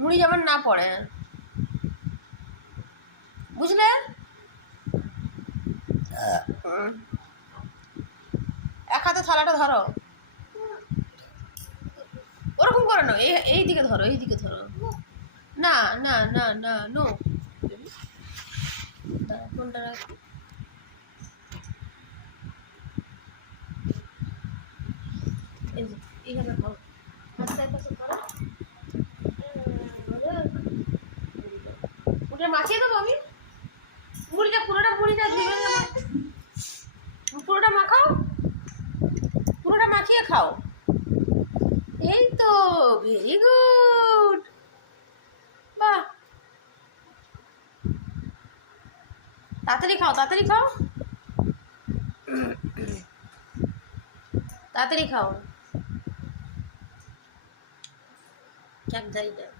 মুড়ি যেমন না পড়ে, বুঝলে? এক হাতে থালাটা ধরো, ওরকম করে না, এই দিকে ধরো, এই দিকে ধরো। না না না না, নো। কোনটা রাখো? এইভাবে খাও, ওটা মাখিয়ে দেবো আমি। মুড়িটা পুরোটা, মুড়িটা পুরোটা মাখাও, পুরোটা মাখিয়ে খাও। এই তো, ভেরি গুড, বাহ। তাড়াতাড়ি খাও, তাড়াতাড়ি খাও, তাড়াতাড়ি খাও। এক জায়গায়